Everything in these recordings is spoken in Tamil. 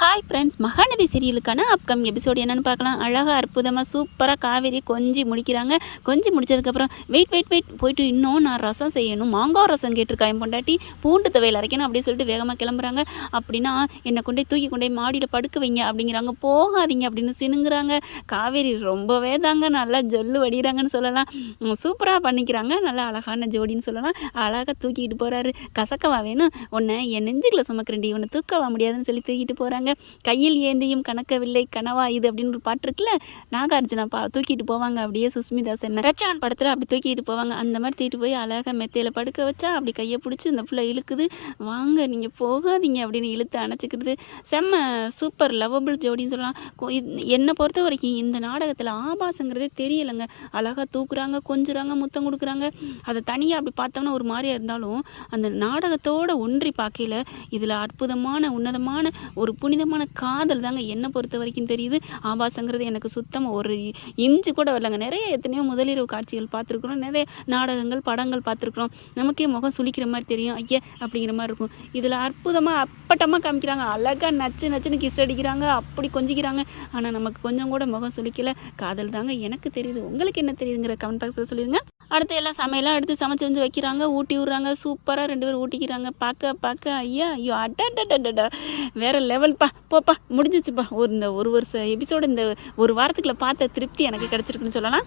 ஹாய் ஃப்ரெண்ட்ஸ் மகாநதி சீரியலுக்கான அப்கமிங் எபிசோடு என்னென்னு பார்க்கலாம். அழகாக அற்புதமாக சூப்பராக காவேரி கொஞ்சி முடிக்கிறாங்க. கொஞ்சி முடிச்சதுக்கப்புறம் வெயிட் வெயிட் வெயிட் போயிட்டு இன்னும் நான் ரசம் செய்யணும். மாங்காய் ரசம் கேட்டிருக்கா என் பொண்டாட்டி. பூண்டு துவையல் அரைக்கணும் அப்படின்னு சொல்லிட்டு வேகமாக கிளம்புறாங்க. அப்படின்னா என்னை கொண்டே தூக்கி கொண்டே மாடியில் படுக்க வைங்க அப்படிங்கிறாங்க. போகாதீங்க அப்படின்னு சினுங்கிறாங்க. காவேரி ரொம்பவே தாங்க நல்லா ஜொல்லு வடிகிறாங்கன்னு சொல்லலாம். சூப்பராக பண்ணிக்கிறாங்க. நல்லா அழகான ஜோடின்னு சொல்லலாம். அழகாக தூக்கிட்டு போகிறாரு கசக்கவா வேணும். உன்னை என் நெஞ்சுக்குள்ள சுமக்கிறேன்டி. உன்னை தூக்கவா முடியாதுன்னு சொல்லி தூக்கிட்டு போகிறாங்க கையில் ஏந்தியும் கணக்கவில்லை கனவா இது அப்படின்னு ஒரு பாட்டு இருக்குல்ல? நாகார்ஜுனா பா தூக்கிட்டு போவாங்க அப்படியே சுஸ்மிதா சென்ன ரச்சான் படத்தில் அப்படி தூக்கிட்டு போவாங்க. அந்த மாதிரி தூக்கிட்டு போய் அழகாக மெத்தையில் படுக்க வச்சா அப்படி கையை பிடிச்சி இந்த பிள்ளை இழுக்குது. வாங்க நீங்கள் போகாதீங்க அப்படின்னு இழுத்து அணைச்சிக்கிறது. செம்ம சூப்பர் லவபிள் ஜோடின்னு சொல்லலாம். என்னை பொறுத்த வரைக்கும் இந்த நாடகத்தில் ஆபாசங்கிறதே தெரியலைங்க. அழகாக தூக்குறாங்க கொஞ்சுறாங்க முத்தம் கொடுக்குறாங்க. அதை தனியாக அப்படி பார்த்தோம்னா ஒரு மாதிரியா இருந்தாலும் அந்த நாடகத்தோட ஒன்றி பார்க்கையில் இதில் அற்புதமான உன்னதமான ஒரு புனித புனிதமான காதல் தாங்க என்னை பொறுத்த வரைக்கும் தெரியுது. ஆபாசங்கிறது எனக்கு சுத்தமாக ஒரு இன்ச்சு கூட வரலங்க. நிறைய எத்தனையோ முதலிரவு காட்சிகள் பார்த்துருக்குறோம். நிறைய நாடகங்கள் படங்கள் பார்த்துருக்குறோம். நமக்கே முகம் சுளிக்கிற மாதிரி தெரியும். ஐயா! அப்படிங்கிற மாதிரி இருக்கும். இதில் அற்புதமாக அப்பட்டமாக காமிக்கிறாங்க. அழகாக நச்சு நச்சுன்னு கிஸ் அடிக்கிறாங்க. அப்படி கொஞ்சிக்கிறாங்க. ஆனால் நமக்கு கொஞ்சம் கூட முகம் சுழிக்கலை காதல் தாங்க எனக்கு தெரியுது. உங்களுக்கு என்ன தெரியுதுங்கிற கமெண்ட் பாக்ஸில் சொல்லிடுங்க. அடுத்து எல்லாம் சமையலாம் எடுத்து சமைச்சு வந்து வைக்கிறாங்க. ஊட்டி விட்றாங்க. சூப்பராக ரெண்டு பேரும் ஊட்டிக்கிறாங்க. பார்க்க பார்க்க ஐயா ஐயோ அட்டா வேற லெவல்ப்பா போப்பா முடிஞ்சிச்சுப்பா ஒரு இந்த ஒரு வருஷம் எபிசோடு இந்த ஒரு வாரத்துக்குள்ள பார்த்த திருப்தி எனக்கு கிடச்சிருக்குன்னு சொல்லலாம்.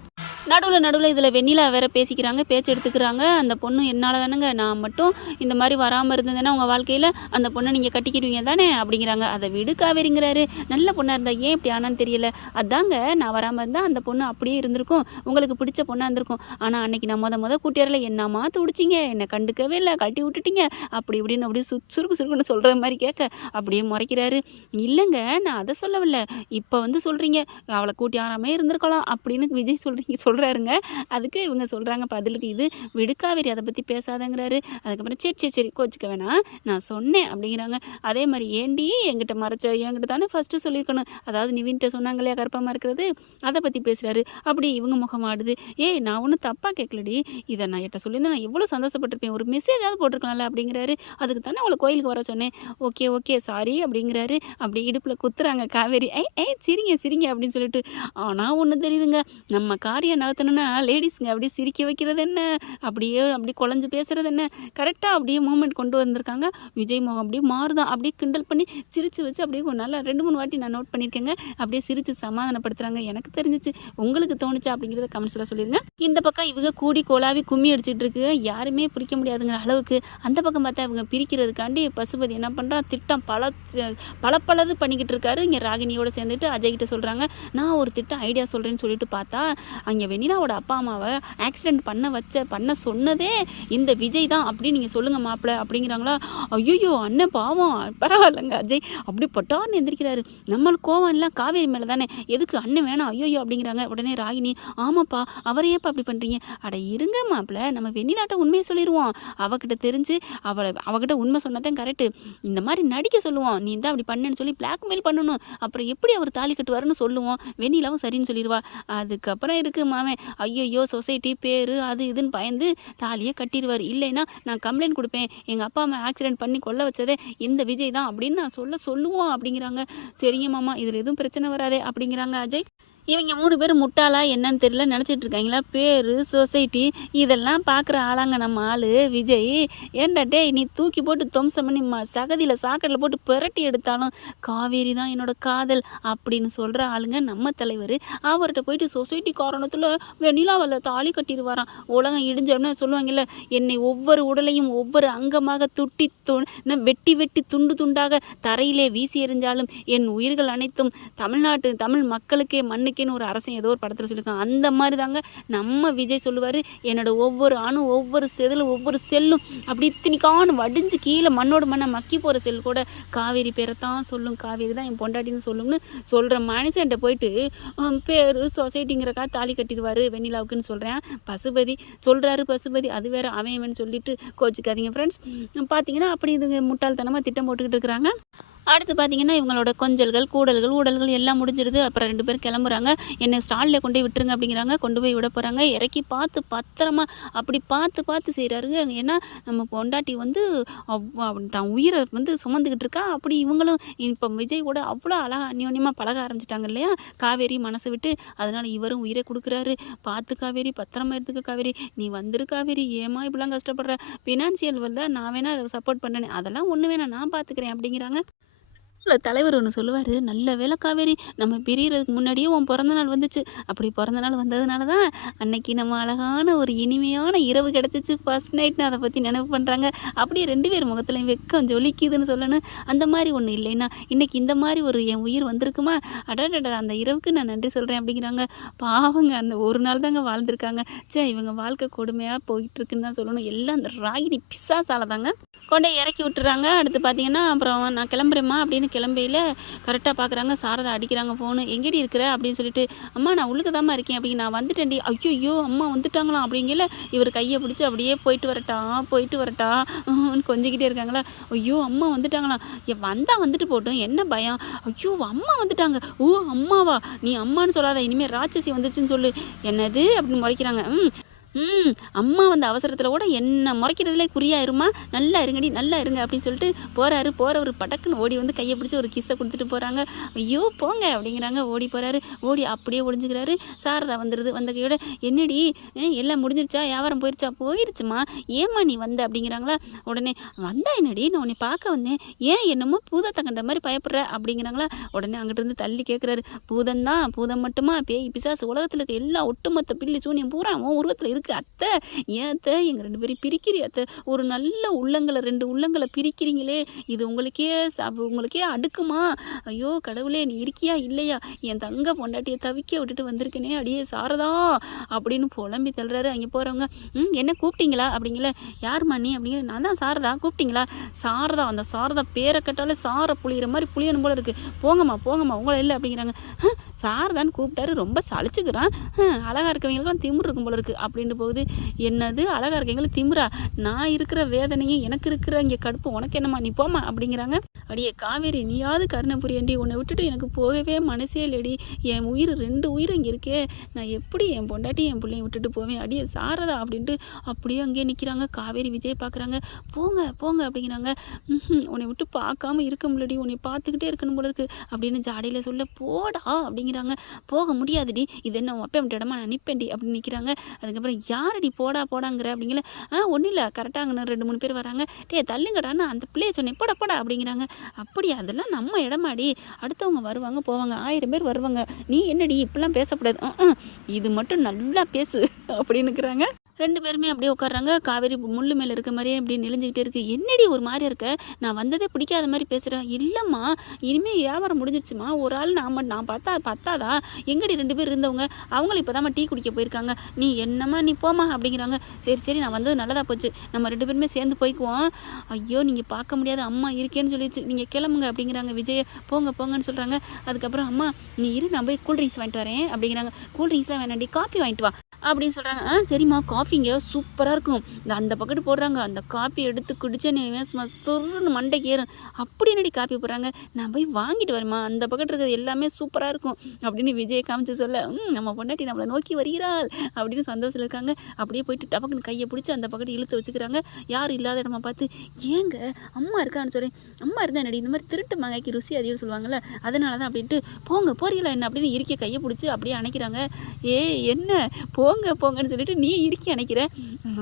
நடுவில் நடுவில் இதில் வெண்ணிலா வேற பேசிக்கிறாங்க பேச்சு எடுத்துக்கிறாங்க. அந்த பொண்ணு என்னால் தானேங்க நான் மட்டும் இந்த மாதிரி வராமல் இருந்ததுன்னா உங்கள் வாழ்க்கையில் அந்த பொண்ணை நீங்கள் கட்டிக்கிடுவீங்க தானே? அப்படிங்கிறாங்க. அதை விடு காவேரிங்கிறாரு. நல்ல பொண்ணாக இருந்தால் ஏன் இப்படி ஆனான்னு தெரியல. அதாங்க நான் வராமல் இருந்தால் அந்த பொண்ணு அப்படியே இருந்திருக்கும். உங்களுக்கு பிடிச்ச பொண்ணாக இருந்திருக்கும். ஆனால் அன்னைக்கு நான் முத முத கூட்டியாரில் என்னம்மா துடிச்சிங்க என்னை கண்டுக்கவே இல்லை கட்டி விட்டுட்டீங்க. அப்படி இப்படின்னு அப்படியே சு சுருக்கு சுருக்குன்னு சொல்கிற மாதிரி கேட்க அப்படியே முறைக்கிறாரு. இல்லைங்க நான் அதை சொல்லவில்லை. இப்போ வந்து சொல்கிறீங்க அவளை கூட்டி ஆறாமே இருந்திருக்கலாம் அப்படின்னு விஜய் சொல்கிறீங்க சொல்கிறாருங்க அதுக்கு இவங்க சொல்கிறாங்க பதிலுக்கு இது விடுக்காவேரி அதை பற்றி பேசாதங்கிறாரு. அதுக்கப்புறம் சரி சரி சரி கோச்சிக்க வேணாம் நான் சொன்னேன் அப்படிங்கிறாங்க. அதே மாதிரி ஏண்டி என்கிட்ட மறைச்ச என்கிட்ட தானே ஃபஸ்ட்டு சொல்லியிருக்கணும். அதாவது நிவின்கிட்ட சொன்னாங்க இல்லையா கருப்பமாக இருக்கிறது அதை பற்றி பேசுகிறாரு அப்படி இவங்க முகமாடுது ஏய் நான் ஒன்றும் தப்பாக கேட்கலடி. இதை நான் என்கிட்ட சொல்லியிருந்தேன் நான் எவ்வளோ சந்தோஷப்பட்டிருப்பேன். ஒரு மெசேஜாவது போட்டிருக்கலாம்ல அப்படிங்கிறாரு. அதுக்கு தானே அவளை கோயிலுக்கு வர சொன்னேன். ஓகே ஓகே சாரி அப்படிங்கிறாரு. அப்படி இடுப்பில் குத்துறாங்க காவேரி. ஐ ஐ சிரிங்க சிரிங்க அப்படின்னு சொல்லிட்டு. ஆனால் ஒன்று தெரியுதுங்க. நம்ம காரியம் நடத்தணும்னா லேடிஸுங்க அப்படியே சிரிக்க வைக்கிறது என்ன? அப்படியே அப்படி குழஞ்சு பேசுகிறது என்ன? கரெக்டாக அப்படியே மூமெண்ட் கொண்டு வந்திருக்காங்க. விஜய் முகம் அப்படியே மாறுதான். அப்படியே கிண்டல் பண்ணி சிரிச்சு வச்சு அப்படியே ஒரு நல்லா ரெண்டு மூணு வாட்டி நான் நோட் பண்ணியிருக்கேங்க. அப்படியே சிரித்து சமாதானப்படுத்துறாங்க. எனக்கு தெரிஞ்சிச்சு. உங்களுக்கு தோணுச்சா அப்படிங்கிறத கமெண்ட்ஸில் சொல்லிடுங்க இந்த பக்கம் இவங்க கூடி கோலாவி கும்மி அடிச்சுட்டு இருக்கு யாருமே பிடிக்க முடியாதுங்கிற அளவுக்கு அந்த பக்கம் பார்த்தா இவங்க பிரிக்கிறதுக்காண்டி பசுபதி என்ன பண்ணுறான் திட்டம் பல பல பலது பண்ணிக்கிட்டு இருக்காரு இங்கே ராகினியோட சேர்ந்துட்டு அஜய் கிட்ட சொல்கிறாங்க நான் ஒரு திட்டம் ஐடியா சொல்கிறேன்னு சொல்லிட்டு பார்த்தா அங்கே வெண்ணிலாவோட அப்பா அம்மாவை ஆக்சிடென்ட் பண்ண வச்ச பண்ண சொன்னதே இந்த விஜய் தான் அப்படின்னு நீங்கள் சொல்லுங்கள் மாப்பிள்ள அப்படிங்கிறாங்களா? ஐயோ அண்ணன் பாவம். பரவாயில்லைங்க அஜய். அப்படி பட்டார்னு எந்திரிக்கிறாரு. நம்மளுக்கு கோவம் எல்லாம் காவேரி மேலே தானே எதுக்கு அண்ணன் வேணாம் ஐயோ அப்படிங்கிறாங்க. உடனே ராகினி ஆமாப்பா. அவரையேப்பா ஏன்ப்பா அப்படி பண்ணுறீங்க அட இருங்க மாப்பிள்ள நம்ம வெண்ணிலாட்ட உண்மையை சொல்லிடுவோம் அவகிட்ட தெரிஞ்சு அவளை அவகிட்ட உண்மை சொன்னதான் கரெக்டு இந்த மாதிரி நடிக்க சொல்லுவோம் நீ தான் அப்படி பண்ணுன்னு சொல்லி பிளாக்மெயில் பண்ணணும். அப்புறம் எப்படி அவர் தாலி கட்டுவாருன்னு சொல்லுவோம். வெண்ணிலாவும் சரின்னு சொல்லிடுவா. அதுக்கப்புறம் இருக்குது மாமன் ஐயோ சொசைட்டி பேர் அது இதுன்னு பயந்து தாலியை கட்டிடுவார். இல்லைன்னா நான் கம்ப்ளைண்ட் கொடுப்பேன். எங்கள் அப்பா அம்மா ஆக்சிடென்ட் பண்ணி கொல்ல வச்சதே இந்த விஜய் தான் அப்படின்னு நான் சொல்ல சொல்லுவோம் அப்படிங்கிறாங்க. சரிங்க மாமா இதில் எதுவும் பிரச்சனை வராதே அப்படிங்கிறாங்க அஜய். இவங்க மூணு பேர் முட்டாளா என்னன்னு தெரியல நினச்சிட்டு இருக்காங்களா? பேர் சொசைட்டி இதெல்லாம் பார்க்குற ஆளாங்க நம்ம ஆள் விஜய். ஏன்டா டேய் நீ தூக்கி போட்டு துவம்சம் பண்ணி ம சகதியில் சாக்கடையில் போட்டு புரட்டி எடுத்தாலும் காவேரி தான் என்னோட காதல் அப்படின்னு சொல்கிற ஆளுங்க நம்ம தலைவர். அவர்கிட்ட போயிட்டு சொசைட்டி காரணத்தில் வெண்ணிலாவில் தாலி கட்டிடுவாராம். உலகம் இடிஞ்சோன்னு சொல்லுவாங்கல்ல என்னை ஒவ்வொரு உடலையும் ஒவ்வொரு அங்கமாக துட்டி து வெட்டி வெட்டி துண்டு துண்டாக தரையிலே வீசி எறிஞ்சாலும் என் உயிர்கள் அனைத்தும் தமிழ்நாட்டு தமிழ் மக்களுக்கே மண்ணுக்கேன்னு ஒரு அரசன் ஏதோ ஒரு படத்தில் சொல்லியிருக்கான் அந்த மாதிரி தாங்க நம்ம விஜய் சொல்லுவார் என்னோட ஒவ்வொரு அணு ஒவ்வொரு செதிலும் ஒவ்வொரு செல்லும் அப்படி இத்தனைக்கான வடிஞ்சு கீழே மண்ணோட மண்ணை மக்கி போகிற செல் கூட காவேரி பேரை தான் சொல்லும். காவேரி தான் என் பொண்டாட்டின்னு சொல்லும்னு சொல்கிற மனுஷன்ட்ட போயிட்டு பேர் சொசைட்டிங்கிறக்கா தாலி கட்டிடுவார் வெண்ணிலாவுக்குன்னு சொல்கிறேன் பசுபதி சொல்கிறாரு பசுபதி அது வேற அவன் சொல்லிட்டு கோச்சிக்காதீங்க ஃப்ரெண்ட்ஸ் பார்த்தீங்கன்னா அப்படி இதுங்க முட்டாள்தனமாக திட்டம் போட்டுக்கிட்டு இருக்கிறாங்க. அடுத்து பார்த்தீங்கன்னா இவங்களோட கொஞ்சல்கள் கூடல்கள் ஊடல்கள் எல்லாம் முடிஞ்சிருது. அப்புறம் ரெண்டு பேரும் கிளம்புறாங்க. என்னை ஸ்டாலில் கொண்டு போய் விட்டுருங்க அப்படிங்கிறாங்க. கொண்டு போய் விட போகிறாங்க இறக்கி பார்த்து பத்திரமா அப்படி பார்த்து பார்த்து செய்கிறாரு ஏன்னா நம்ம பொண்டாட்டி வந்து அவ்- தான் உயிரை வந்து சுமந்துக்கிட்டு இருக்கா. அப்படி இவங்களும் இப்போ விஜய் கூட அவ்வளோ அழகா அந்யோன்யமாக பழக ஆரம்பிச்சிட்டாங்க இல்லையா? காவேரி மனசை விட்டு அதனால் இவரும் உயிரை கொடுக்குறாரு. பார்த்து காவேரி பத்திரமா எடுத்துக்க காவேரி. நீ வந்துரு காவேரி. ஏமா இப்படிலாம் கஷ்டப்படுற? ஃபினான்சியல் வந்து நான் வேணால் சப்போர்ட் பண்ணுறேன் அதெல்லாம் ஒன்று வேணாம். நான் பார்த்துக்கிறேன் அப்படிங்கிறாங்க. இல்ல, தலைவர் ஒன்று சொல்லுவார் நல்ல வேலை காவேரி நம்ம பிரியறதுக்கு முன்னாடியே உன் பிறந்த நாள் வந்துச்சு. அப்படி பிறந்த நாள் வந்ததுனால தான் அன்னைக்கு நம்ம அழகான ஒரு இனிமையான இரவு கிடச்சிச்சு. ஃபர்ஸ்ட் நைட்னு அதை பற்றி நினைவு பண்ணுறாங்க அப்படியே ரெண்டு பேர் முகத்துலையும் வெக்கம் ஜொலிக்குதுன்னு சொல்லணும். அந்த மாதிரி ஒன்று இல்லைன்னா இன்னைக்கு இந்த மாதிரி ஒரு என் உயிர் வந்திருக்குமா? அடாடடா அந்த இரவுக்கு நான் நன்றி சொல்கிறேன் அப்படிங்கிறாங்க. பாவங்க அந்த ஒரு நாள் தாங்க வாழ்ந்துருக்காங்க. சே இவங்க வாழ்க்கை கொடுமையாக போயிட்டுருக்குன்னு தான் சொல்லணும். எல்லாம் அந்த ராகினி பிசாசால தாங்க கொண்டே இறக்கி விட்டுறாங்க. அடுத்து பார்த்தீங்கன்னா அப்புறம் நான் கிளம்புறேம்மா அப்படின்னு கிளம்பையில் கரெக்டாக பார்க்குறாங்க சாரதா அடிக்கிறாங்க ஃபோனு எங்கேடி இருக்கிற? அப்படின்னு சொல்லிட்டு அம்மா நான் உள்ளுக்கு தாம்மா இருக்கேன். அப்படி நான் வந்துட்டேன்டி. ஐயோ ஐயோ அம்மா வந்துட்டாங்களாம். அப்படிங்கல இவர் கையை பிடிச்சி அப்படியே போயிட்டு வரட்டா போயிட்டு வரட்டா கொஞ்சிக்கிட்டே இருக்காங்களா. ஐயோ அம்மா வந்துட்டாங்களாம். வந்தால் வந்துட்டு போட்டும். என்ன பயம்? ஐயோ அம்மா வந்துட்டாங்க. ஓ அம்மாவா? நீ அம்மான்னு சொல்லாத. இனிமேல் ராட்சசி வந்துச்சுன்னு சொல்லு. என்னது? அப்படின்னு முறைக்கிறாங்க. ம். ம் அம்மா வந்து அவசரத்தில் கூட என்ன முறைக்கிறதுலே குறியாயிருமா நல்லா இருங்கடி நல்லா இருங்க அப்படின்னு சொல்லிட்டு போகிறாரு போகிறவர் படக்குன்னு ஓடி வந்து கையை பிடிச்சி ஒரு கிஸ்ஸை கொடுத்துட்டு போகிறாங்க ஐயோ போங்க அப்படிங்கிறாங்க. ஓடி போகிறாரு ஓடி அப்படியே ஒழிஞ்சுக்கிறாரு சாரதா வந்துடுது வந்த கையோட என்னடி? எல்லாம் முடிஞ்சிருச்சா? வியாபாரம் போயிருச்சா? போயிருச்சுமா ஏம்மா நீ வந்த? அப்படிங்கிறாங்களா. உடனே வந்தா என்னடி? நான் உன்னை பார்க்க வந்தேன். ஏன் என்னமோ பூதத்தை கண்ட மாதிரி பயப்படுற? அப்படிங்கிறாங்களா. உடனே அங்கிட்டிருந்து தள்ளி கேட்குறாரு பூதம் தான் பூதம் மட்டுமா? பேய் பிசாசு உலகத்தில் இருக்க எல்லா ஒட்டுமொத்த பில்லி சூனியம் பூரா உன் உருவத்தில் இருக்குது அத்தை ஏன் அத்தை? எங்கள் ரெண்டு பேரும் பிரிக்கிறீ அத்தை? ஒரு நல்ல உள்ளங்களை ரெண்டு உள்ளங்களை பிரிக்கிறீங்களே. இது உங்களுக்கே உங்களுக்கே அடுக்குமா? ஐயோ கடவுளே நீ இருக்கியா இல்லையா? என் தங்க பொண்டாட்டியை தவிக்க விட்டுட்டு வந்திருக்கேனே அடியே சாரதா அப்படின்னு புலம்பி தள்ளுறாரு. அங்கே போகிறவங்க ம் என்ன கூப்பிட்டீங்களா? அப்படிங்கள யாரும்மா நீ? அப்படிங்கிற நான் தான் சாரதா கூப்பிட்டீங்களா? சாரதா அந்த சாரதா பேரை கேட்டாலே சார புளியிற மாதிரி புளியணும் போல இருக்குது போங்கம்மா போங்கம்மா உங்களை இல்லை அப்படிங்கிறாங்க. சாரதான்னு கூப்பிட்டாரு ரொம்ப சளிச்சுக்கிறான் அழகாக இருக்கவங்களுக்குலாம் திமிரு இருக்கும் போல இருக்குது அப்படின்னு போகுது என்னது? அழகாக இருக்கீங்களா திமுறா நான் இருக்கிற வேதனையும் எனக்கு இருக்கிற இங்கே கடுப்பு உனக்கு என்னம்மா? நீ போமா அப்படிங்கிறாங்க. அடியே காவேரி நீயாவது கருணை புரியண்டி உன்னை விட்டுட்டு எனக்கு போகவே மனசே இல்லடி. என் உயிர் ரெண்டு உயிர் இங்கே இருக்கே. நான் எப்படி என் பொண்டாட்டி என் பிள்ளைய விட்டுட்டு போவேன்? அடியே சாரதா? அப்படின்ட்டு அப்படியே அங்கேயே நிற்கிறாங்க காவேரி விஜய் பார்க்குறாங்க போங்க போங்க அப்படிங்கிறாங்க. உன்னை விட்டு பார்க்காம இருக்க முடியலடி. உன்னை பார்த்துக்கிட்டே இருக்கணும் போல இருக்கு. அப்படின்னு ஜாடையில் சொல்ல போடா அப்படிங்கிறாங்க. போக முடியாதுடி. இது என்ன உன் அப்பா இடமா நான் நிற்பேன்டி அப்படின்னு நிற்கிறாங்க அதுக்கப்புறம் யாரடி போடா போடாங்கிற? அப்படிங்கிற ஆ ஒன்றும் இல்லை கரெக்டாக ரெண்டு மூணு பேர் வராங்க. டே தள்ளுங்கடான்னு அந்த பிள்ளைய சொன்னேன். போடா போடா அப்படிங்கிறாங்க. அப்படி அதெல்லாம் நம்ம இடமாடி. அடுத்தவங்க வருவாங்க போவாங்க ஆயிரம் பேர் வருவாங்க. நீ என்னடி இப்படிலாம் பேசக்கூடாது. இது மட்டும் நல்லா பேசு அப்படின்னுக்குறாங்க. ரெண்டு பேருமே அப்படியே உட்காடுறாங்க காவேரி முள்ளு மேலே இருக்க மாதிரியே அப்படியே நெளிஞ்சிக்கிட்டே இருக்கு. என்னடி ஒரு மாதிரி இருக்க? நான் வந்ததே பிடிக்காத மாதிரி பேசுகிறேன் இல்லைம்மா இனிமேல் வியாபாரம் முடிஞ்சிருச்சுமா? ஒரு ஆள் நான் நான் பார்த்தா பார்த்தாதா எங்கடி ரெண்டு பேர் இருந்தவங்க? அவங்களும் இப்போ டீ குடிக்க போயிருக்காங்க. நீ என்னம்மா நீ போமா அப்படிங்கிறாங்க. சரி சரி நான் வந்தது நல்லதாக போச்சு. நம்ம ரெண்டு பேருமே சேர்ந்து போய்க்குவோம். ஐயோ நீங்கள் பார்க்க முடியாத அம்மா இருக்கேன்னு சொல்லிடுச்சு நீங்கள் கிளம்புங்க அப்படிங்கிறாங்க. விஜய் போங்க போங்கன்னு சொல்கிறாங்க அதுக்கப்புறம் அம்மா நீ இரு நான் போய் கூல் ட்ரிங்க்ஸ் வாங்கிட்டு வரேன். அப்படிங்கிறாங்க. கூல் ட்ரிங்க்ஸ்லாம் வேணாண்டி காஃபி வாங்கிட்டு வா. அப்படின்னு சொல்கிறாங்க ஆ சரிம்மா காஃபி காஃபிங்க சூப்பராக இருக்கும். இந்த அந்த பக்கெட்டு போடுறாங்க அந்த காப்பி எடுத்து குடிச்சேன்னு சும்மா சொருன்னு மண்டைக்கு ஏறும். அப்படி என்னடி காப்பி போடுறாங்க? நான் போய் வாங்கிட்டு வரேம்மா. அந்த பக்கெட் இருக்கிறது எல்லாமே சூப்பராக இருக்கும். அப்படின்னு விஜய் காமிச்சு சொல்ல ம் நம்ம பொண்டாட்டி நம்மளை நோக்கி வருகிறாள். அப்படின்னு சந்தோஷத்தில் இருக்காங்க. அப்படியே போயிட்டு டபக்குன்னு கையை பிடிச்சி அந்த பக்கெட் இழுத்து வச்சுக்கிறாங்க. யாரும் இல்லாத இடமா பார்த்து ஏங்க அம்மா இருக்கான்னு சொல்கிறேன் அம்மா இருந்தா என்னடி இந்த மாதிரி திருட்டு மங்காய்க்கு ருசி அதிகம் சொல்லுவாங்கள்ல அதனால தான் அப்படின்ட்டு போங்க போறீங்களா என்ன? அப்படின்னு இருக்க கையை பிடிச்சி அப்படியே அணைக்கிறாங்க. ஏ என்ன? போங்க போங்கன்னு சொல்லிட்டு நீ இருக்கியா அணைக்கிற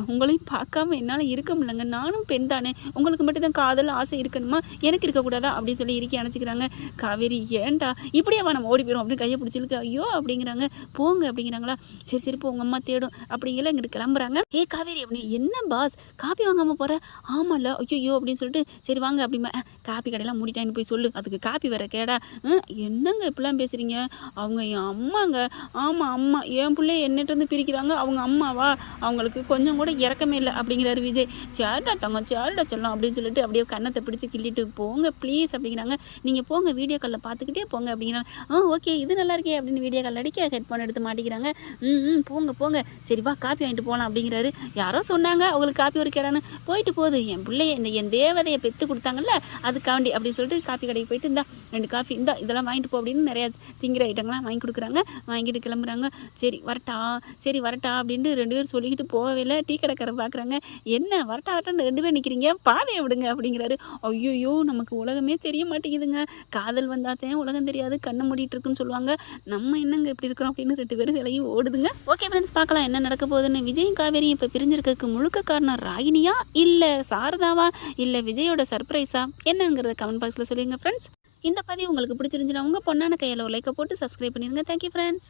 உங்களையும் பார்க்காம என்னால் இருக்க முடியலங்க. நானும் பெண் தானே. உங்களுக்கு மட்டும் தான் காதல் ஆசை இருக்கணுமா? எனக்கு இருக்கக்கூடாதா அப்படின்னு சொல்லி இறுக்கி அணைச்சிக்கிறாங்க. காவேரி ஏன்டா? இப்படியே நம்ம ஓடி போயிடும் அப்படின்னு கையை பிடிச்சிருக்கு ஐயோ அப்படிங்கிறாங்க. போங்க அப்படிங்கிறாங்களா. சரி சரி உங்கள் அம்மா தேடும். அப்படிங்கிற இங்கிட்டு கிளம்புறாங்க. ஏ காவேரி அப்படி என்ன பாஸ்? காப்பி வாங்காமல் போகிற ஆமாம்ல ஐயோ அப்படின்னு சொல்லிட்டு சரி வாங்க அப்படிமா "அஹ், காப்பி கடையெல்லாம் மூடிட்டான்னு போய் சொல்லு. அதுக்கு காப்பி வேற கேடா. "அஹ், என்னங்க இப்படிலாம் பேசுகிறீங்க அவங்க என் அம்மாங்க. ஆமாம் அம்மா. என் பிள்ளை என்னட்டு இருந்து பிரி சிரிக்கிறாங்க அவங்க அம்மாவா? அவங்களுக்கு கொஞ்சம் கூட இறக்கமே இல்லை அப்படிங்கிறாரு விஜய். சேருடா தங்கம் சேருடா சொல்லலாம் அப்படின்னு சொல்லிட்டு அப்படியே கன்னத்தை பிடிச்சி கிள்ளிட்டு போங்க ப்ளீஸ் அப்படிங்கிறாங்க. நீங்கள் போங்க வீடியோ காலில் பார்த்துக்கிட்டே போங்க அப்படிங்கிறாங்க. ஆ ஓகே இது நல்லா இருக்கே அப்படின்னு வீடியோ காலில் அடிக்க ஹெட்ஃபோன் எடுத்து மாட்டிக்கிறாங்க. ம் ம் போங்க போங்க. சரி வா காப்பி வாங்கிட்டு போகலாம் அப்படிங்கிறாரு. யாரோ சொன்னாங்க அவங்களுக்கு காப்பி ஒரு கேடான்னு. போயிட்டு போகுது. என் பிள்ளைய இந்த என் தேவதையை பெற்று கொடுத்தாங்கல்ல அதுக்காண்டி அப்படின்னு சொல்லிட்டு காப்பி கடைக்கு போயிட்டு இந்தா ரெண்டு காஃபி இந்தா இதெல்லாம் வாங்கிட்டு போ அப்படின்னு நிறையா திங்கிற ஐட்டங்கள்லாம் வாங்கி கொடுக்குறாங்க. வாங்கிட்டு கிளம்புறாங்க. சரி வரட்டா சரி வரட்டா அப்படின்ட்டு ரெண்டு பேரும் சொல்லி சொல்லிக்கிட்டு போகவே இல்லை. டீ கடைக்காரர் பார்க்குறாங்க என்ன வரட்டா வரட்டான்னு ரெண்டு பேர் நிற்கிறீங்க பாதையை விடுங்க அப்படிங்கிறாரு. ஐயோயோ நமக்கு உலகமே தெரிய மாட்டேங்குதுங்க. காதல் வந்தாத்தே உலகம் தெரியாது கண்ணை மூடிட்டு இருக்குன்னு சொல்லுவாங்க. நம்ம என்னங்க இப்படி இருக்கிறோம் அப்படின்னு ரெண்டு பேரும் விலகி ஓடுதுங்க. ஓகே ஃப்ரெண்ட்ஸ் பார்க்கலாம் என்ன நடக்க போகுதுன்னு. விஜயும் காவேரியும் இப்போ பிரிஞ்சிருக்கிறதுக்கு முழுக்க காரணம் ராகினியா இல்லை சாரதாவா? இல்லை விஜயோட சர்ப்ரைஸா என்னங்கிறத கமெண்ட் பாக்ஸில் சொல்லுங்கள் ஃப்ரெண்ட்ஸ் இந்த பதிவு உங்களுக்கு பிடிச்சிருந்துச்சுன்னா உங்கள் பொண்ணான கையில் ஒரு லைக்கை போட்டு சப்ஸ்கிரைப் பண்ணிடுங்க. Thank you friends